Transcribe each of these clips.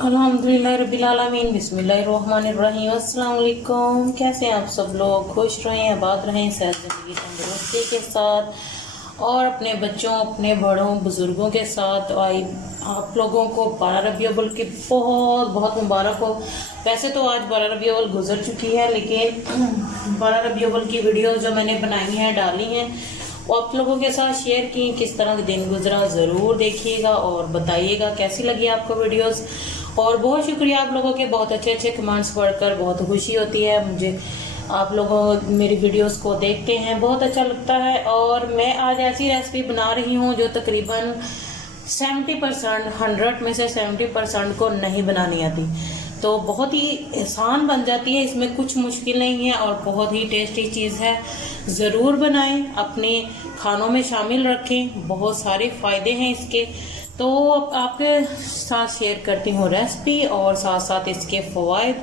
अल्हम्दुलिल्लाह रब्बिल आलमीन बिस्मिल्लाहिर्रहमानिर्रहीम। अस्सलाम वालेकुम। कैसे हैं आप सब लोग? खुश रहें, आबाद रहें, सेहत ज़िंदगी तंदुरुस्ती के साथ और अपने बच्चों, अपने बड़ों, बुज़ुर्गों के साथ। आई आप लोगों को 12 रबी अव्वल की बहुत बहुत मुबारक हो। वैसे तो आज 12 रबी अव्वल गुजर चुकी है, लेकिन 12 रबी अव्वल की वीडियो जो मैंने बनाई हैं, डाली हैं, वो आप लोगों के साथ शेयर की। किस तरह का दिन गुजरा ज़रूर देखिएगा और बताइएगा कैसी लगी आपको वीडियोस। और बहुत शुक्रिया आप लोगों के, बहुत अच्छे अच्छे कमेंट्स पढ़कर बहुत खुशी होती है मुझे। आप लोग मेरी वीडियोस को देखते हैं, बहुत अच्छा लगता है। और मैं आज ऐसी रेसिपी बना रही हूँ जो तकरीबन 70%, 100 में से 70% को नहीं बनानी आती, तो बहुत ही आसान बन जाती है। इसमें कुछ मुश्किल नहीं है और बहुत ही टेस्टी चीज़ है। ज़रूर बनाएं, अपने खानों में शामिल रखें, बहुत सारे फ़ायदे हैं इसके। तो आपके साथ शेयर करती हूँ रेसिपी और साथ साथ इसके फ़वाइद।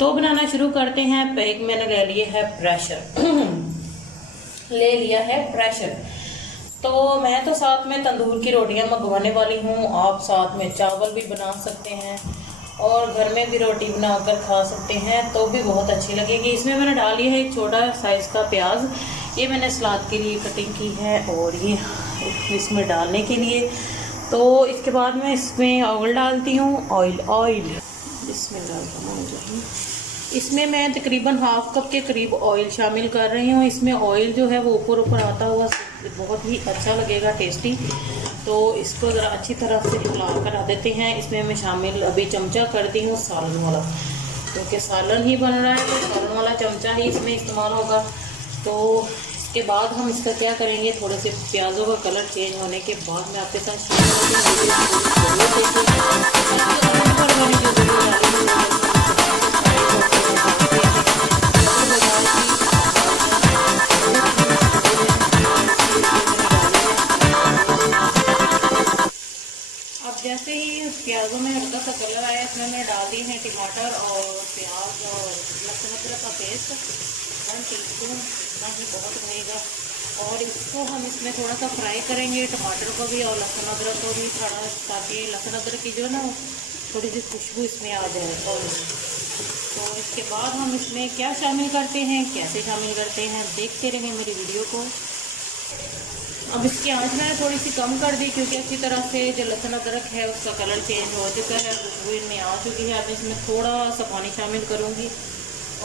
तो बनाना शुरू करते हैं। एक मैंने ले लिया है प्रेशर ले लिया है प्रेशर। तो मैं तो साथ में तंदूर की रोटियां मंगवाने वाली हूँ। आप साथ में चावल भी बना सकते हैं और घर में भी रोटी बनाकर खा सकते हैं, तो भी बहुत अच्छी लगेगी। इसमें मैंने डाल लिया है एक छोटा साइज़ का प्याज, ये मैंने सलाद के लिए कटिंग की है और ये इसमें डालने के लिए। तो इसके बाद मैं इसमें ऑयल डालती हूँ। ऑयल इसमें मैं तकरीबन हाफ कप के करीब ऑयल शामिल कर रही हूँ। इसमें ऑयल जो है वो ऊपर ऊपर आता हुआ बहुत ही अच्छा लगेगा, टेस्टी। तो इसको ज़रा अच्छी तरह से हिला कर आ देते हैं। इसमें मैं शामिल अभी चमचा करती हूँ सालन वाला, क्योंकि सालन ही बन रहा है तो सालन वाला चमचा ही इसमें इस्तेमाल होगा। तो इसके बाद हम इसका क्या करेंगे, थोड़े से प्याज़ों का कलर चेंज होने के बाद मैं आपके साथ शेयर जैसे ही प्याज़ों में हल्का सा कलर आया, इसमें मैं डाल दी है टमाटर और प्याज और लहसुन अदरक का पेस्ट 1 टीस्पून, इतना ही बहुत रहेगा। और इसको हम इसमें थोड़ा सा फ्राई करेंगे, टमाटर को भी और लहसुन अदरक को भी थोड़ा, ताकि लहसुन अदरक की जो है ना थोड़ी सी खुशबू इसमें आ जाए। और तो इसके बाद हम इसमें क्या शामिल करते हैं, कैसे शामिल करते हैं, देखते रहें मेरी वीडियो को। अब इसकी आंच मैंने थोड़ी सी कम कर दी, क्योंकि अच्छी तरह से जो लहसुन अदरक है उसका कलर चेंज हो चुका है, खुशबू इनमें आ चुकी है। अब इसमें थोड़ा सा पानी शामिल करूँगी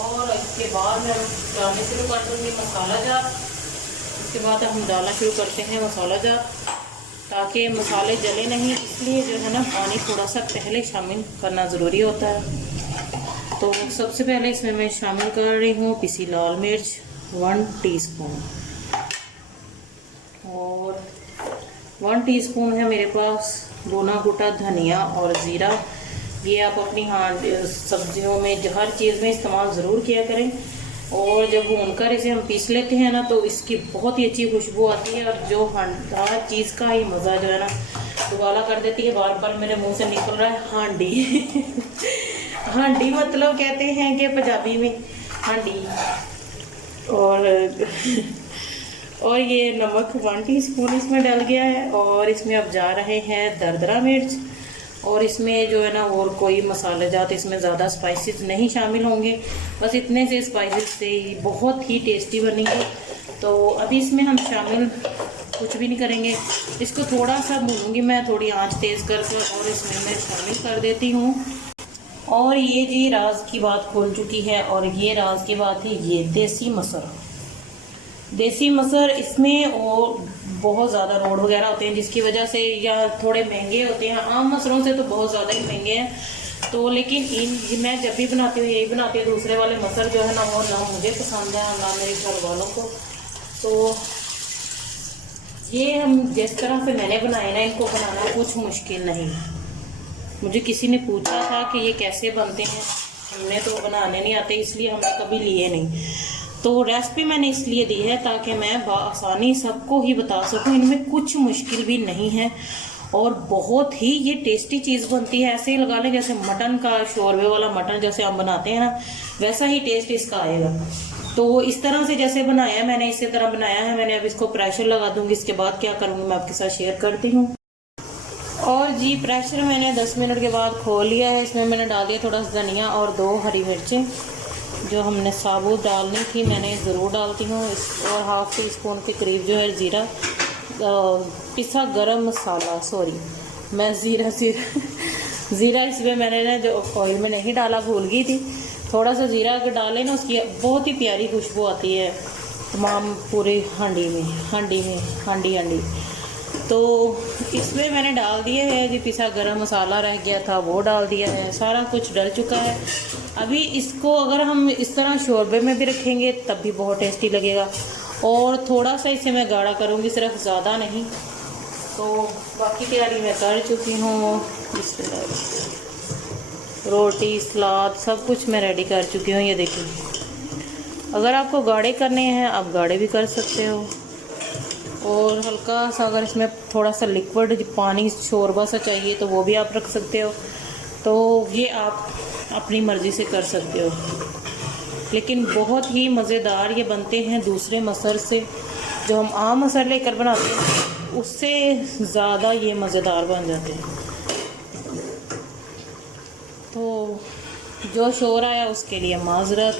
और इसके बाद मैं डालने शुरू कर दूँगी मसाला जार। इसके बाद हम डालना शुरू करते हैं मसाला जार, ताकि मसाले जले नहीं, इसलिए जो है ना पानी थोड़ा सा पहले शामिल करना ज़रूरी होता है। तो सबसे पहले इसमें मैं शामिल कर रही हूँ पिसी लाल मिर्च 1 टीस्पून और 1 टीस्पून है मेरे पास भुना कुटा धनिया और ज़ीरा। ये आप अपनी सब्जियों में हर चीज़ में इस्तेमाल ज़रूर किया करें। और जब भूनकर इसे हम पीस लेते हैं ना, तो इसकी बहुत ही अच्छी खुशबू आती है और जो हर चीज़ का ही मज़ा जो है ना दुबाला कर देती है। बार बार मेरे मुंह से निकल रहा है हांडी हांडी मतलब कहते हैं कि पंजाबी में हांडी। और ये नमक 1 टीस्पून इसमें डल गया है। और इसमें अब जा रहे हैं दरदरा मिर्च। और इसमें जो है ना और कोई मसाले जात इसमें ज़्यादा स्पाइसेस नहीं शामिल होंगे, बस इतने से स्पाइसेस से ही बहुत ही टेस्टी बनेंगे। तो अभी इसमें हम शामिल कुछ भी नहीं करेंगे, इसको थोड़ा सा भूनूंगी मैं, थोड़ी आंच तेज़ करके, और इसमें मैं शामिल कर देती हूँ। और ये जी राज की बात खोल चुकी है, और ये राज की बात है ये देसी मसर। देसी मसर इसमें और बहुत ज़्यादा रोड वगैरह होते हैं, जिसकी वजह से या थोड़े महंगे होते हैं, आम मसरों से तो बहुत ज़्यादा ही महंगे हैं। तो लेकिन मैं जब भी बनाती हूँ यही बनाती हूँ। दूसरे वाले मसर जो है ना वो ना मुझे पसंद है ना मेरे घर वालों को। तो ये हम जिस तरह से मैंने बनाए ना, इनको बनाना कुछ मुश्किल नहीं। मुझे किसी ने पूछा था कि ये कैसे बनते हैं, हमने तो बनाने नहीं आते, इसलिए हमने कभी लिए नहीं। तो रेसिपी मैंने इसलिए दी है ताकि मैं आसानी सबको ही बता सकूं, इनमें कुछ मुश्किल भी नहीं है और बहुत ही ये टेस्टी चीज़ बनती है। ऐसे ही लगा लें जैसे मटन का शोरबे वाला मटन जैसे हम बनाते हैं ना, वैसा ही टेस्ट इसका आएगा। तो इस तरह से जैसे बनाया है मैंने, इसी तरह बनाया है मैंने। अब इसको प्रेशर लगा दूंगी, इसके बाद क्या करूँगी मैं आपके साथ शेयर करती हूँ। और जी प्रेशर मैंने 10 मिनट के बाद खोल लिया है। इसमें मैंने डाल दिया थोड़ा सा धनिया और 2 हरी मिर्चें जो हमने साबुत डालनी थी, मैंने ज़रूर डालती हूँ। और हाफ़ टी स्पून के करीब जो है ज़ीरा, पिसा गरम मसाला, सॉरी मैं ज़ीरा इसमें मैंने ना जो ऑयल में नहीं डाला, भूल गई थी। थोड़ा सा ज़ीरा अगर डालें ना, उसकी बहुत ही प्यारी खुशबू आती है तमाम पूरे हांडी। तो इसमें मैंने डाल दिया है जी पिसा गरम मसाला रह गया था वो डाल दिया है, सारा कुछ डल चुका है। अभी इसको अगर हम इस तरह शोरबे में भी रखेंगे तब भी बहुत टेस्टी लगेगा। और थोड़ा सा इसे मैं गाढ़ा करूँगी, सिर्फ ज़्यादा नहीं। तो बाकी तैयारी मैं कर चुकी हूँ। रोटी सलाद सब कुछ मैं रेडी कर चुकी हूँ। ये देखिए, अगर आपको गाढ़े करने हैं आप गाढ़े भी कर सकते हो, और हल्का सा अगर इसमें थोड़ा सा लिक्विड पानी शोरबा सा चाहिए तो वो भी आप रख सकते हो। तो ये आप अपनी मर्ज़ी से कर सकते हो, लेकिन बहुत ही मज़ेदार ये बनते हैं दूसरे मसर से। जो हम आम मसर लेकर बनाते हैं उससे ज़्यादा ये मज़ेदार बन जाते हैं। तो जो शोर आया उसके लिए माज़रत।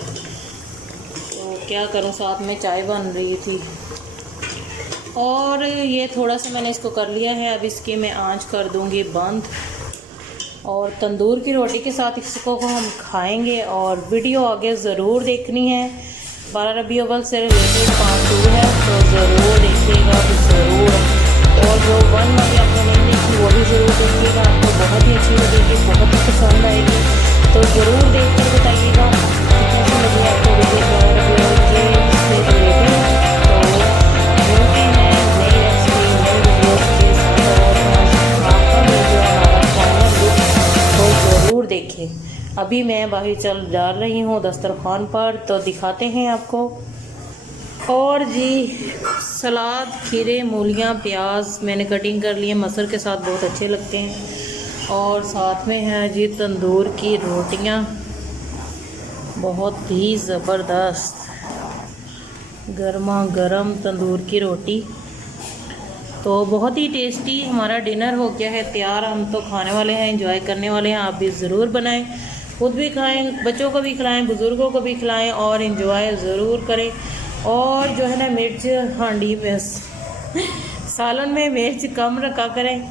तो क्या करूं, साथ में चाय बन रही थी। और ये थोड़ा सा मैंने इसको कर लिया है। अब इसकी मैं आंच कर दूंगी बंद, और तंदूर की रोटी के साथ इसको हम खाएंगे। और वीडियो आगे ज़रूर देखनी है, 12 रबी अव्वल से रिलेटेड पार्ट 2 है, तो ज़रूर देखिएगा ज़रूर। और जो 1 वाली आपने नहीं देखी वो भी ज़रूर देखिएगा, आपको बहुत ही अच्छी लगेगी, बहुत ही पसंद आएगी। तो ज़रूर देख कर बताइएगा कि कैसी लगी आपको वीडियो से रिलेटेड। तो मिलते हैं नई रेसिपी नई वीडियो के साथ, और आपका वीडियो हमारा फाइनल लुक तो ज़रूर देखें। अभी मैं बाहर चल डाल रही हूँ दस्तरखान पर, तो दिखाते हैं आपको। और जी सलाद, खीरे, मूलियाँ, प्याज मैंने कटिंग कर लिए, मसर के साथ बहुत अच्छे लगते हैं। और साथ में है जी तंदूर की रोटियाँ, बहुत ही ज़बरदस्त गर्मा गर्म तंदूर की रोटी। तो बहुत ही टेस्टी हमारा डिनर हो गया है तैयार। हम तो खाने वाले हैं, एंजॉय करने वाले हैं। आप भी ज़रूर बनाएं, खुद भी खाएं, बच्चों को भी खिलाएं, बुज़ुर्गों को भी खिलाएं, और एंजॉय ज़रूर करें। और जो है ना मिर्च हांडी में सालन में मिर्च कम रखा करें,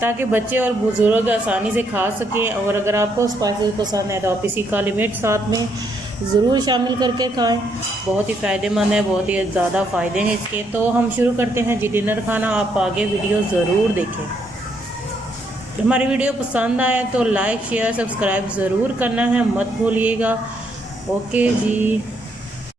ताकि बच्चे और बुज़ुर्ग आसानी से खा सकें। और अगर आपको स्पाइसेस पसंद है तो आप इसी काली मिर्च साथ में ज़रूर शामिल करके खाएं, बहुत ही फ़ायदेमंद है, बहुत ही ज़्यादा फ़ायदे हैं इसके। तो हम शुरू करते हैं जी डिनर खाना। आप आगे वीडियो ज़रूर देखें। हमारी वीडियो पसंद आए तो लाइक शेयर सब्सक्राइब ज़रूर करना है, मत भूलिएगा। ओके जी।